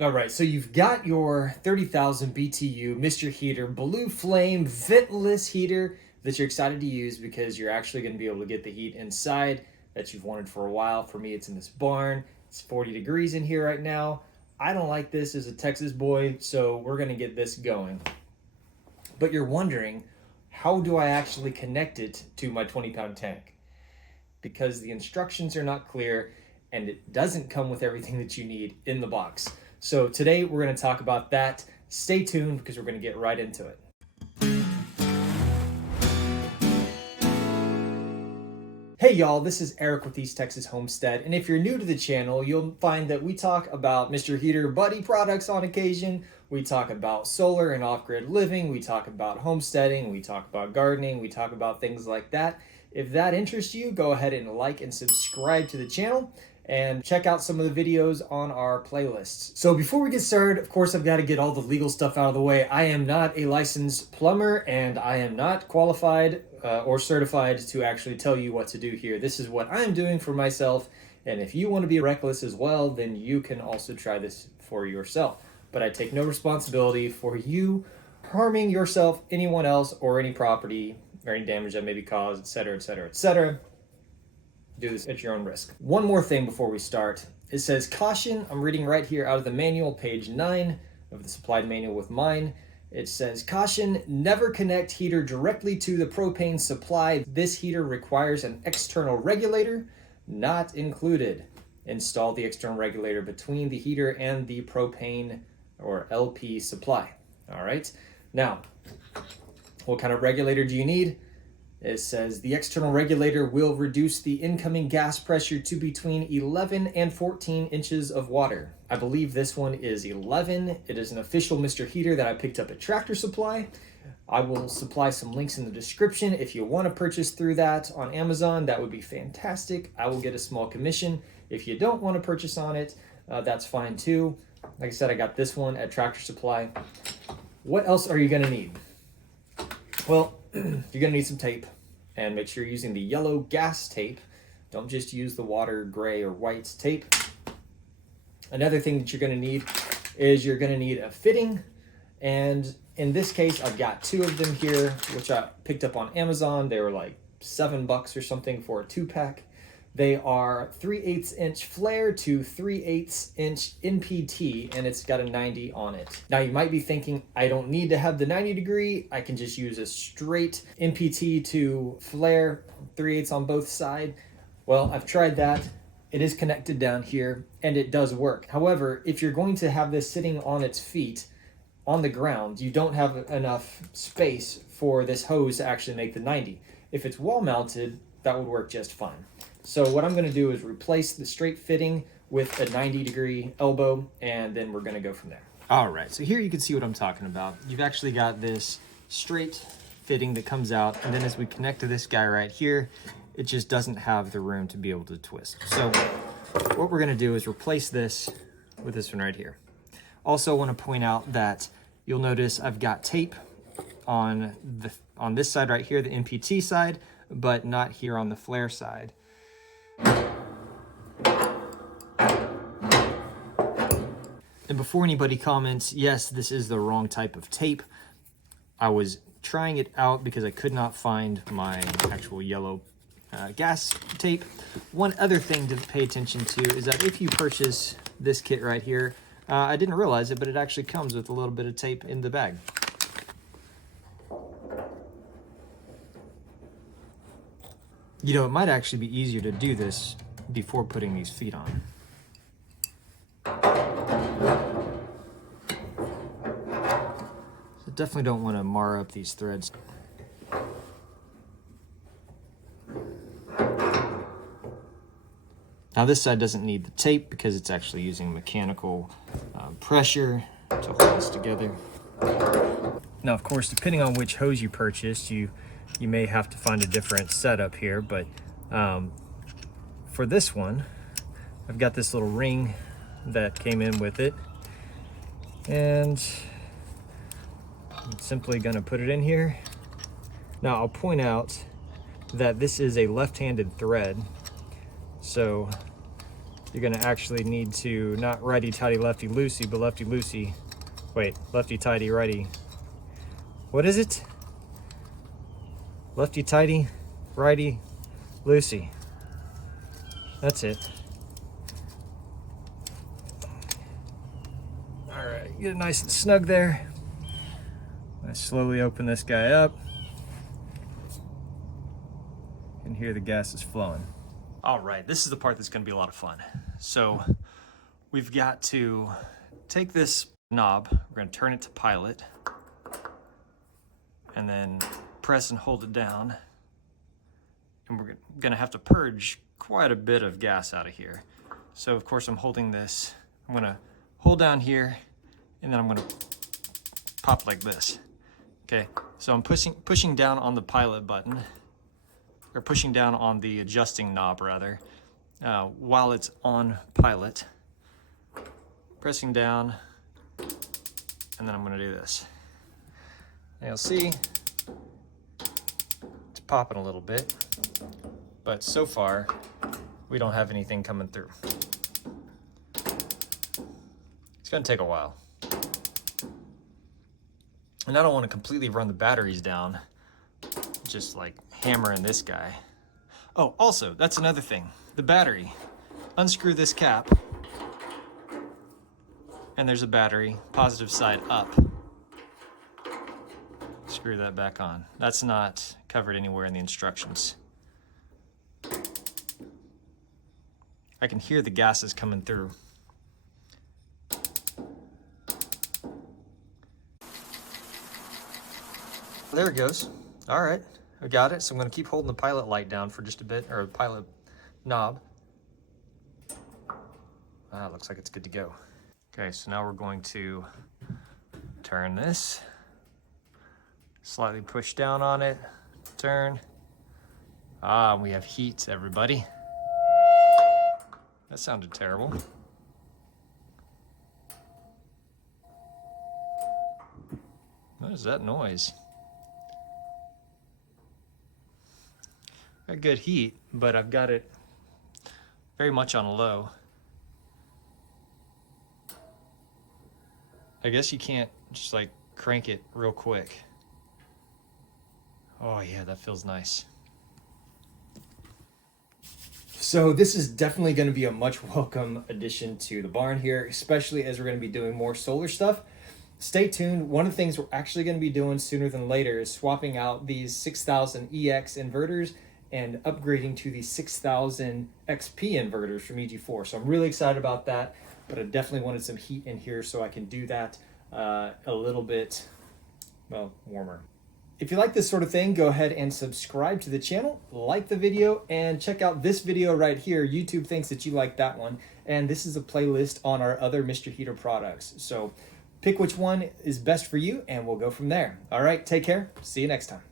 All right, so you've got your 30,000 BTU Mr. Heater Blue Flame ventless heater that you're excited to use because you're actually going to be able to get the heat inside that you've wanted for a while. For me, it's in this barn. It's 40 degrees in here right now. I don't like this as a Texas boy, so we're going to get this going. But you're wondering, how do I actually connect it to my 20-pound tank? Because the instructions are not clear and it doesn't come with everything that you need in the box. So today we're going to talk about that. Stay tuned because we're going to get right into it. Hey y'all, this is Eric with East Texas Homestead, and if you're new to the channel, you'll find that we talk about Mr. Heater Buddy products on occasion. We talk about solar and off-grid living, we talk about homesteading, we talk about gardening, we talk about things like that. If that interests you, go ahead and like and subscribe to the channel and check out some of the videos on our playlists. So before we get started, of course, I've got to get all the legal stuff out of the way. I am not a licensed plumber and I am not qualified or certified to actually tell you what to do here. This is what I'm doing for myself. And if you want to be reckless as well, then you can also try this for yourself. But I take no responsibility for you harming yourself, anyone else, or any property, or any damage that may be caused, etc., etc., etc. Do this at your own risk. One more thing before we start. It says, caution, I'm reading right here out of the manual, page 9 of the supplied manual with mine. It says, caution, never connect heater directly to the propane supply. This heater requires an external regulator, not included. Install the external regulator between the heater and the propane or LP supply. All right. Now, what kind of regulator do you need? It says the external regulator will reduce the incoming gas pressure to between 11 and 14 inches of water. I believe this one is 11. It is an official Mr. Heater that I picked up at Tractor Supply. I will supply some links in the description. If you want to purchase through that on Amazon, that would be fantastic. I will get a small commission. If you don't want to purchase on it, that's fine too. Like I said, I got this one at Tractor Supply. What else are you going to need? Well, you're going to need some tape, and make sure you're using the yellow gas tape. Don't just use the water, gray, or white tape. Another thing that you're going to need is you're going to need a fitting, and in this case, I've got 2 of them here, which I picked up on Amazon. They were like $7 or something for a 2-pack. They are 3/8 inch flare to 3/8 inch NPT, and it's got a 90 on it. Now you might be thinking, I don't need to have the 90 degree. I can just use a straight NPT to flare, 3/8 on both sides. Well, I've tried that. It is connected down here and it does work. However, if you're going to have this sitting on its feet on the ground, you don't have enough space for this hose to actually make the 90. If it's wall mounted, that would work just fine. So what I'm going to do is replace the straight fitting with a 90-degree elbow, and then we're going to go from there. All right, so here you can see what I'm talking about. You've actually got this straight fitting that comes out, and then as we connect to this guy right here, it just doesn't have the room to be able to twist. So what we're going to do is replace this with this one right here. Also want to point out that you'll notice I've got tape on this side right here, the NPT side, but not here on the flare side. And before anybody comments, yes, this is the wrong type of tape. I was trying it out because I could not find my actual yellow gas tape. One other thing to pay attention to is that if you purchase this kit right here, I didn't realize it, but it actually comes with a little bit of tape in the bag. You know, it might actually be easier to do this before putting these feet on. So definitely don't want to mar up these threads. Now this side doesn't need the tape because it's actually using mechanical pressure to hold this together. Now, of course, depending on which hose you purchased, you may have to find a different setup here, but for this one, I've got this little ring that came in with it, and I'm simply going to put it in here. Now, I'll point out that this is a left-handed thread, so you're gonna actually need to not righty-tighty, lefty-loosey, but lefty-loosey. Wait, lefty-tighty, righty. What is it? Lefty-tighty, righty-loosey. That's it. All right, get it nice and snug there. I slowly open this guy up. You can hear the gas is flowing. All right, this is the part that's gonna be a lot of fun. So we've got to take this knob, we're gonna turn it to pilot, and then press and hold it down. And we're gonna have to purge quite a bit of gas out of here. So of course I'm holding this, I'm gonna hold down here, and then I'm gonna pop like this. Okay, so I'm pushing down on the pilot button, or pushing down on the adjusting knob rather, while it's on pilot. Pressing down, and then I'm gonna do this. And you'll see it's popping a little bit, but so far we don't have anything coming through. It's gonna take a while. And I don't want to completely run the batteries down, just like hammering this guy. Oh, also, that's another thing. The battery. Unscrew this cap, and there's a battery, positive side up. Screw that back on. That's not covered anywhere in the instructions. I can hear the gases coming through. There it goes. All right, I got it. So I'm gonna keep holding the pilot light down for just a bit, or the pilot knob. Looks like it's good to go. Okay, so now we're going to turn this, slightly push down on it, turn. We have heat, everybody. That sounded terrible. What is that noise? Got good heat, but I've got it very much on low. I guess you can't just like crank it real quick. Oh yeah, that feels nice. So this is definitely going to be a much welcome addition to the barn here, especially as we're going to be doing more solar stuff. Stay tuned. One of the things we're actually going to be doing sooner than later is swapping out these 6000 EX inverters and upgrading to the 6000 XP inverters from EG4. So I'm really excited about that, but I definitely wanted some heat in here so I can do that a little bit, well, warmer. If you like this sort of thing, go ahead and subscribe to the channel, like the video, and check out this video right here. YouTube thinks that you like that one, and this is a playlist on our other Mr. Heater products. So pick which one is best for you, and we'll go from there. All right, take care. See you next time.